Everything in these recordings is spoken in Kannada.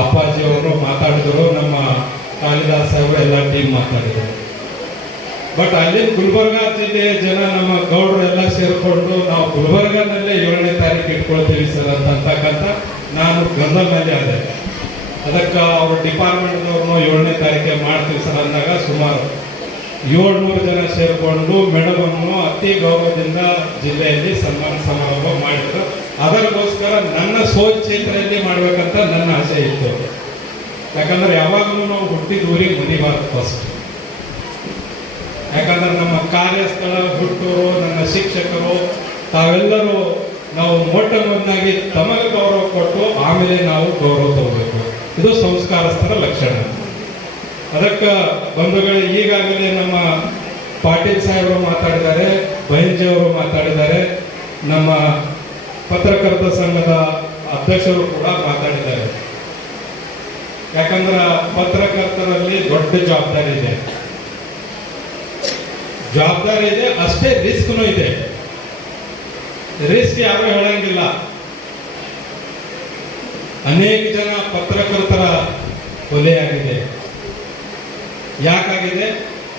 ಅಪ್ಪಾಜಿ ಅವರು ಮಾತಾಡಿದರು, ನಮ್ಮ ಕಾಳಿದಾಸ್ ಅವರು ಎಲ್ಲ ಟೀಮ್ ಮಾತಾಡಿದರು. ಬಟ್ ಅಲ್ಲಿ ಗುಲ್ಬರ್ಗಾ ಜಿಲ್ಲೆಯ ಜನ ನಮ್ಮ ಗೌಡರು ಎಲ್ಲ ಸೇರಿಕೊಂಡು ನಾವು ಗುಲ್ಬರ್ಗಾನಲ್ಲೇ 7ನೇ ತಾರೀಕು ಇಟ್ಕೊಳ್ತೀವಿ ಸರ್ ಅಂತಕ್ಕಂಥ ನಾನು ಗಂಧದಲ್ಲಿ ಆದೆ. ಅದಕ್ಕೆ ಅವ್ರ ಡಿಪಾರ್ಟ್ಮೆಂಟ್ದವ್ರನ್ನೂ 7ನೇ ತಾರೀಕೆ ಮಾಡ್ತೀವಿ ಸರ್ ಅಂದಾಗ ಸುಮಾರು 700 ಜನ ಸೇರಿಕೊಂಡು ಮೇಡಮನ್ನು ಅತಿ ಗೌರವದಿಂದ ಜಿಲ್ಲೆಯಲ್ಲಿ ಸನ್ಮಾನ ಸಮಾರಂಭ ಮಾಡಿದ್ರು. ಅದಕ್ಕೋಸ್ಕರ ನನ್ನ ಸ್ವಚ್ಛೇತ್ರದಲ್ಲಿ ಮಾಡ್ಬೇಕಂತ ನನ್ನ ಆಸೆ ಇತ್ತು. ಯಾಕಂದ್ರೆ ಯಾವಾಗಲೂ ನಾವು ಹುಟ್ಟಿದ ಊರಿಗೆ ಮರಿಬಾರ್ದು ಫಸ್ಟ್. ಯಾಕಂದ್ರೆ ನಮ್ಮ ಕಾರ್ಯಸ್ಥಳ, ಹುಟ್ಟೂರು, ನನ್ನ ಶಿಕ್ಷಕರು ತಾವೆಲ್ಲರೂ ನಾವು ಮೊಟ್ಟ ಮೊದಲಾಗಿ ತಮಗೆ ಗೌರವ ಕೊಟ್ಟು ಆಮೇಲೆ ನಾವು ಗೌರವ ತಗೋಬೇಕು. ಇದು ಸಂಸ್ಕಾರಸ್ಥರ ಲಕ್ಷಣ. ಅದಕ್ಕೆ ಬಂಧುಗಳು, ಈಗಾಗಲೇ ನಮ್ಮ ಪಾಟೀಲ್ ಸಾಹೇಬರು ಮಾತಾಡಿದ್ದಾರೆ, ಬೈಂಜಿ ಅವರು ಮಾತಾಡಿದ್ದಾರೆ, ನಮ್ಮ ಪತ್ರಕರ್ತ ಸಂಘದ ಅಧ್ಯಕ್ಷರು ಕೂಡ ಮಾತಾಡಿದ್ದಾರೆ. ಯಾಕಂದ್ರೆ ಪತ್ರಕರ್ತರಲ್ಲಿ ದೊಡ್ಡ ಜವಾಬ್ದಾರಿ ಇದೆ, ಅಷ್ಟೇ ರಿಸ್ಕ್ನೂ ಇದೆ. ರಿಸ್ಕ್ ಯಾರು ಹೇಳಂಗಿಲ್ಲ. ಅನೇಕ ಜನ ಪತ್ರಕರ್ತರ ಕೊಲೆಯಾಗಿದೆ. ಯಾಕಾಗಿದೆ?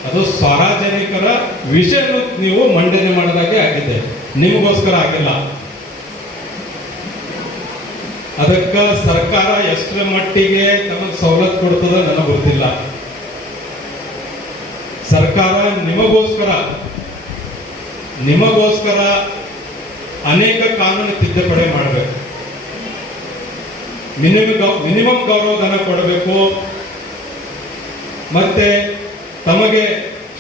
ಅದು ಸಾರ್ವಜನಿಕರ ವಿಷಯ ನೀವು ಮಂಡನೆ ಮಾಡಿದಾಗೆ ಆಗಿದೆ, ನಿಮಗೋಸ್ಕರ ಆಗಿಲ್ಲ. ಅದಕ್ಕೆ ಸರ್ಕಾರ ಎಷ್ಟರ ಮಟ್ಟಿಗೆ ತಮಗೆ ಸವಲತ್ತು ಕೊಡ್ತದ ನನಗೆ ಗೊತ್ತಿಲ್ಲ. ಸರ್ಕಾರ ನಿಮಗೋಸ್ಕರ ಅನೇಕ ಕಾನೂನು ತಿದ್ದುಪಡಿ ಮಾಡಬೇಕು. ಮಿನಿಮಮ್ ಗೌರವಧನ ಕೊಡಬೇಕು. ಮತ್ತೆ ತಮಗೆ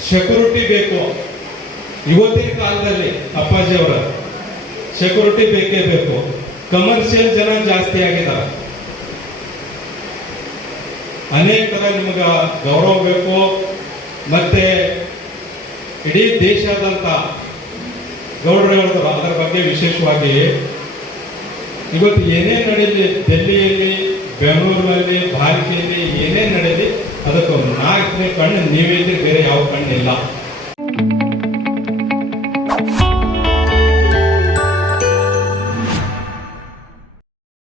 ಸೆಕ್ಯೂರಿಟಿ ಬೇಕು. ಇವತ್ತಿನ ಕಾಲದಲ್ಲಿ ಅಪ್ಪಾಜಿಯವರ ಸೆಕ್ಯೂರಿಟಿ ಬೇಕೇ ಬೇಕು. ಕಮರ್ಷಿಯಲ್ ಜನ ಜಾಸ್ತಿ ಆಗಿದ್ದಾರೆ. ಅನೇಕರ ನಿಮಗೆ ಗೌರವ ಬೇಕು. ಮತ್ತೆ ಇಡೀ ದೇಶಾದ್ಯಂತ ಗೌಡರು ಹೇಳಿದ್ರು ಅದರ ಬಗ್ಗೆ ವಿಶೇಷವಾಗಿ. ಇವತ್ತು ಏನೇ ನಡೀಲಿ, ಡೆಲ್ಲಿಯಲ್ಲಿ, ಬೆಂಗಳೂರಿನಲ್ಲಿ, ಭಾರತೀಯಲ್ಲಿ ಏನೇ ನಡೀಲಿ, ಅದಕ್ಕೆ 4ನೇ ಕಣ್ಣು ನೀವಿದ್ರೆ ಬೇರೆ ಯಾವ ಕಣ್ಣಿಲ್ಲ.